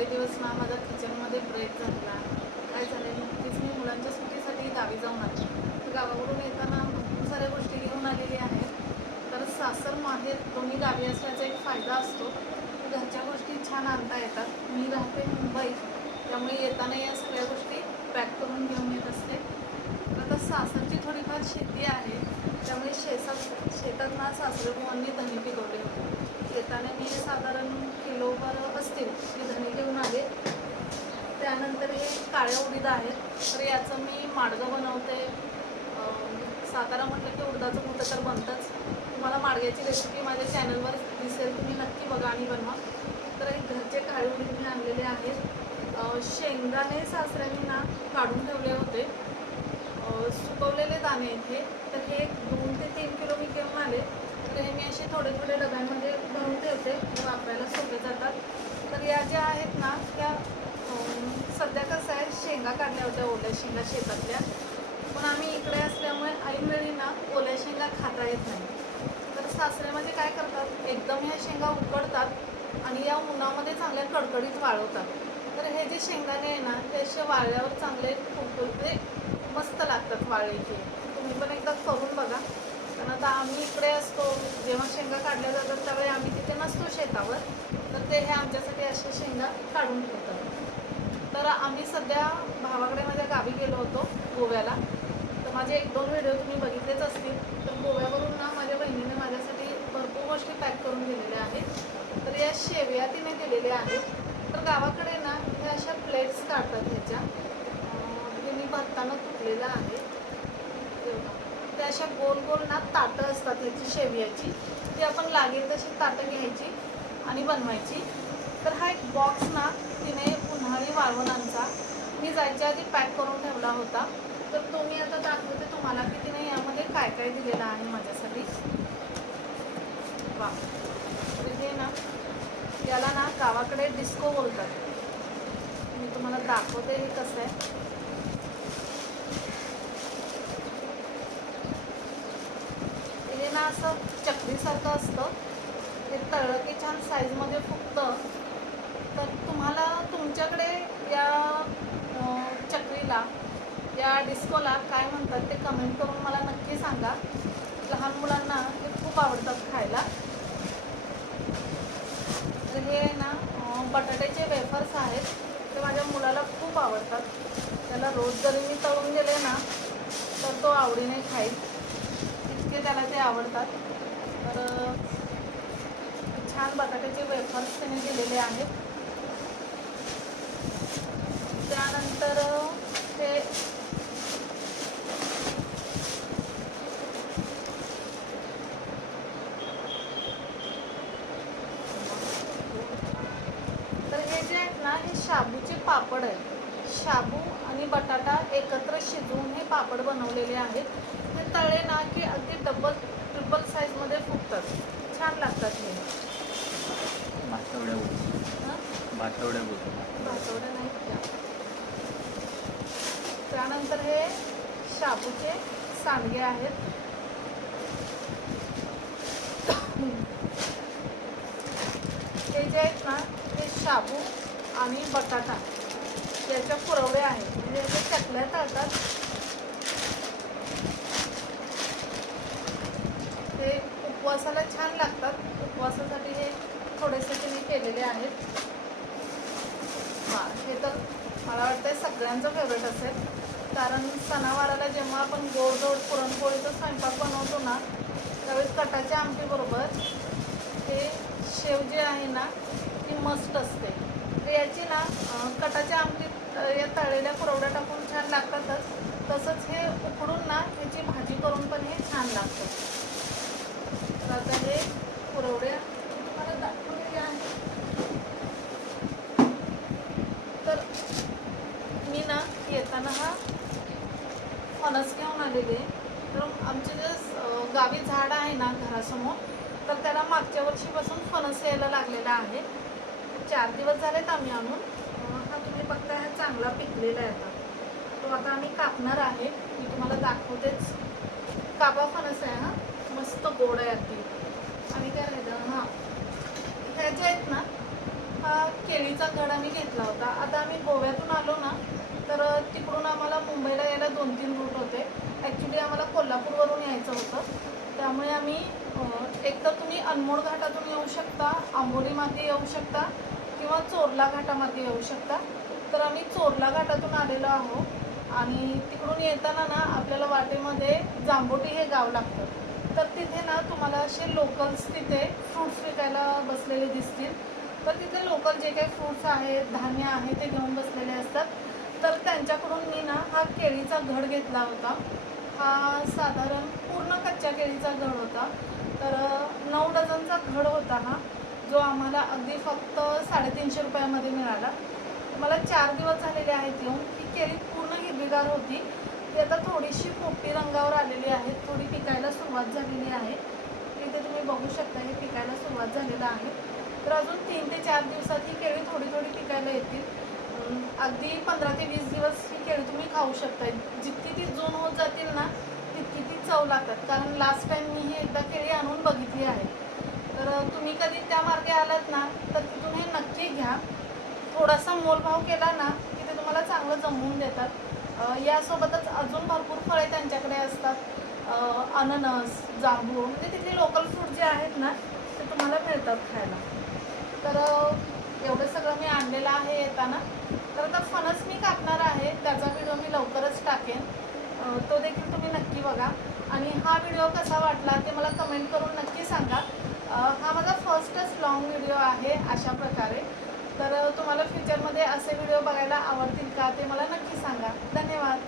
थोडे दिवस ना माझा किचनमध्ये ब्रेक झालेला. काय झालं नुकतीच मी मुलांच्या सुट्टीसाठी गावी जाऊन आले. तर गावावरून येताना खूप साऱ्या गोष्टी घेऊन आलेली आहेत तर सासर माहेर दोन्ही गावी असल्याचा एक फायदा असतो. घरच्या गोष्टी छान आणता येतात. मी राहते मुंबईत त्यामुळे येताना या सगळ्या गोष्टी पॅक करून घेऊन येत असते. तर आता सासरची थोडीफार शेती आहे. त्यामुळे शेतात शेतात ना सासरे बुवांनी धने पिकवले. होते येताना मी साधारण किलोभर असतील. त्यानंतर हे काळ्या उडीद आहेत. तर याचं मी माडगं बनवते. सातारा म्हटलं की उडदाचं कुठं तर बनतंच. तुम्हाला माडग्याची रेसिपी माझ्या चॅनलवर दिसेल. तुम्ही नक्की बघा आणि बनवा. तर हे घरचे काळे उडीद मी आणलेले आहेत. शेंगदाणे सासऱ्यांनी ना काढून ठेवले होते. सुकवलेले दाणे आहेत हे. तर हे एक दोन ते तीन किलो मी घेऊन आले. तर हे मी असे थोडे थोडे डब्यांमध्ये भरून ठेवते. वापरायला सोपे जातात. तर या ज्या आहेत ना त्या शेंगा होत्या ओल्या शेंगा शेतातल्या. पण आम्ही इकडे असल्यामुळे ऐनवेळी ना ओल्या शेंगा खाता येत नाही. तर सासरे म्हणजे काय करतात? एकदम ह्या शेंगा उकडतात आणि या उन्हामध्ये चांगल्या कडकडीत वाळवतात. तर हे जे शेंगदाणे आहे ना ते असे वाळल्यावर चांगले फुलफुल म्हणजे मस्त लागतात वाळले की तुम्ही पण एकदा करून बघा. कारण आता आम्ही इकडे असतो जेव्हा शेंगा काढल्या जातात त्यावेळी आम्ही तिथे नसतो शेतावर. तर ते हे आमच्यासाठी अशा शेंगा काढून ठेवतात. तर आम्ही सध्या भावाकडे माझ्या गावी गेलो होतो गोव्याला. तर माझे एक दोन व्हिडिओ तुम्ही बघितलेच असतील. तर गोव्यावरून ना माझ्या बहिणीने माझ्यासाठी भरपूर गोष्टी पॅक करून दिलेल्या आहेत. तर या शेवया तिने दिलेल्या आहेत. तर गावाकडे ना ह्या अशा प्लेट्स काढतात ह्याच्या. तिने भरताना तुटलेलं आहे. त्या अशा गोल गोल ना ताटं असतात ह्याची शेवयाची. ती आपण लागेल तशी ताटं घ्यायची आणि बनवायची. तर हा एक बॉक्स ना तिने उन्हाळी वाळवणांचा. मी जायच्या आधी पॅक करून ठेवला होता. तर तो मी आता दाखवते तुम्हाला की तिने यामध्ये काय काय दिलेलं आहे माझ्यासाठी. वा. म्हणजे ना याला ना गावाकडे डिस्को बोलतात. मी तुम्हाला दाखवते हे कसं आहे. हे ना असं चकरीसारखं असतं. हे तळलं की छान साईजमध्ये फुगतं. तुम्हाला तुमच्याकडे या चक्रीला या डिस्कोला काय म्हणतात ते कमेंट करून मला नक्की सांगा. लहान मुलांना हे खूप आवडतात खायला. तर हे आहे ना बटाट्याचे वेफर्स आहेत. ते माझ्या मुलाला खूप आवडतात. त्याला रोज जरी मी तळून गेले ना तर तो आवडीने खाईल. इतके त्याला ते आवडतात. तर छान बटाट्याचे वेफर्स त्याने दिलेले आहेत. अं, ते तर हे जे आहेत ना हे शाबूचे पापड आहेत. शाबू आणि बटाटा एकत्र शिजवून हे पापड बनवलेले आहेत. हे तळे ना की अगदी डबल ट्रिपल साईजमध्ये फुगतात. छान लागतात हे. भातवड्या हं? भातवड्या बोलतो भाजवले नाही त्या. त्यानंतर हे शाबूचे सांडगे आहेत. हे जे आहेत ना ते शाबू आणि बटाटा याच्या पुरवड्या आहेत. म्हणजे याच्या चकल्या तळतात. हे उपवासाला छान लागतात. उपवासासाठी हे थोडेसे तिने केलेले आहेत. हां हे तर मला वाटतं सगळ्यांचं फेवरेट असेल. कारण सणावाराला जेव्हा आपण गोड गोड पुरणपोळीचा स्वयंपाक बनवतो ना त्यावेळेस कटाच्या आमटीबरोबर हे शेव जे आहे ना ती मस्त असते. तर याची ना कटाच्या आमटीत या तळलेल्या पुरवड्या टाकून छान लागतातच. तसंच हे उकडून ना ह्याची भाजी करून पण हे छान लागतं. तर आता हे पुरवड्या तुम्हाला दाखवलेले आहेत तर मी ना येताना हा फणस घेऊन आलेले तर आमचे जे गावी झाड आहे ना घरासमोर तर त्याला मागच्या वर्षीपासून फणस यायला लागलेला आहे. चार दिवस झालेत आम्ही आणून. हा तुम्ही बघता हा चांगला पिकलेला आहे आता. तो आता आम्ही कापणार आहे. मी तुम्हाला दाखवतेच. कापा फणस आहे हा. मस्त गोड आहे अगदी. आणि काय राहिलं हां. ह्या ज्या आहेत ना हा केळीचा केळीचा घड आम्ही घेतला होता. आता आम्ही गोव्यातून आलो ना तर तिकडून आम्हाला मुंबईला यायला दोन तीन रूट होते. ॲक्च्युली आम्हाला कोल्हापूरवरून यायचं होतं. त्यामुळे आम्ही एक तर तुम्ही अनमोड घाटातून येऊ शकता आंबोली मागे येऊ शकता किंवा चोरला घाटामागे येऊ शकता. तर आम्ही चोरला घाटातून आलेलो आहोत आणि तिकडून येताना ना आपल्याला वाटेमध्ये जांबोटी हे गाव लागतं. तर तिथे ना तुम्हाला असे लोकल्स तिथे फ्रूट्स विकायला बसलेले दिसतील. तर तिथे लोकल जे काही फ्रूट्स आहेत धान्य आहे ते घेऊन बसलेले असतात. तर त्यांच्याकडून मी ना हा केळीचा घड घेतला होता. हा साधारण पूर्ण कच्च्या केळीचा घड होता. तर नऊ डझनचा घड होता हा जो आम्हाला अगदी फक्त साडेतीनशे रुपयामध्ये मिळाला. मला चार दिवस झालेले आहेत येऊन ही केळी पूर्ण हिरवीगार होती. ती आता थोडीशी पोपटी रंगावर आलेली आहे थोडी पिकायला सुरुवात झालेली आहे. इथे तुम्ही बघू शकता हे पिकायला सुरुवात झालेलं आहे. तर अजून तीन ते चार दिवसात ही केळी थोडी थोडी पिकायला येतील. अगदी पंधरा ते वीस दिवस ही केळी तुम्ही खाऊ शकता जितकी ती जून होत जातील ना तितकी ती चव लागतात. कारण लास्ट टाइम मी ही एकदा केळी आणून बघितली आहे. तर तुम्ही कधी त्या मार्गे आलात ना तर तिथून हे नक्की घ्या. थोडासा मोलभाव केला ना की ते तुम्हाला चांगलं जमवून देतात. यासोबतच अजून भरपूर फळे त्यांच्याकडे असतात. अननस जांभूळ म्हणजे तिथले लोकल फ्रूट जे आहेत ना ते तुम्हाला मिळतात खायला. तर एवढं सगळं मी आणलेलं आहे येताना. तर आता फणस मी कापणार आहे. त्याचा व्हिडिओ मी लवकरच टाकेन. तो देखील तुम्ही नक्की बघा. आणि हा व्हिडिओ कसा वाटला ते मला कमेंट करून नक्की सांगा. हा माझा फर्स्टच लॉंग व्हिडिओ आहे अशा प्रकारे. तर तुम्हाला फ्युचरमध्ये असे व्हिडिओ बघायला आवडतील का ते मला नक्की सांगा. धन्यवाद.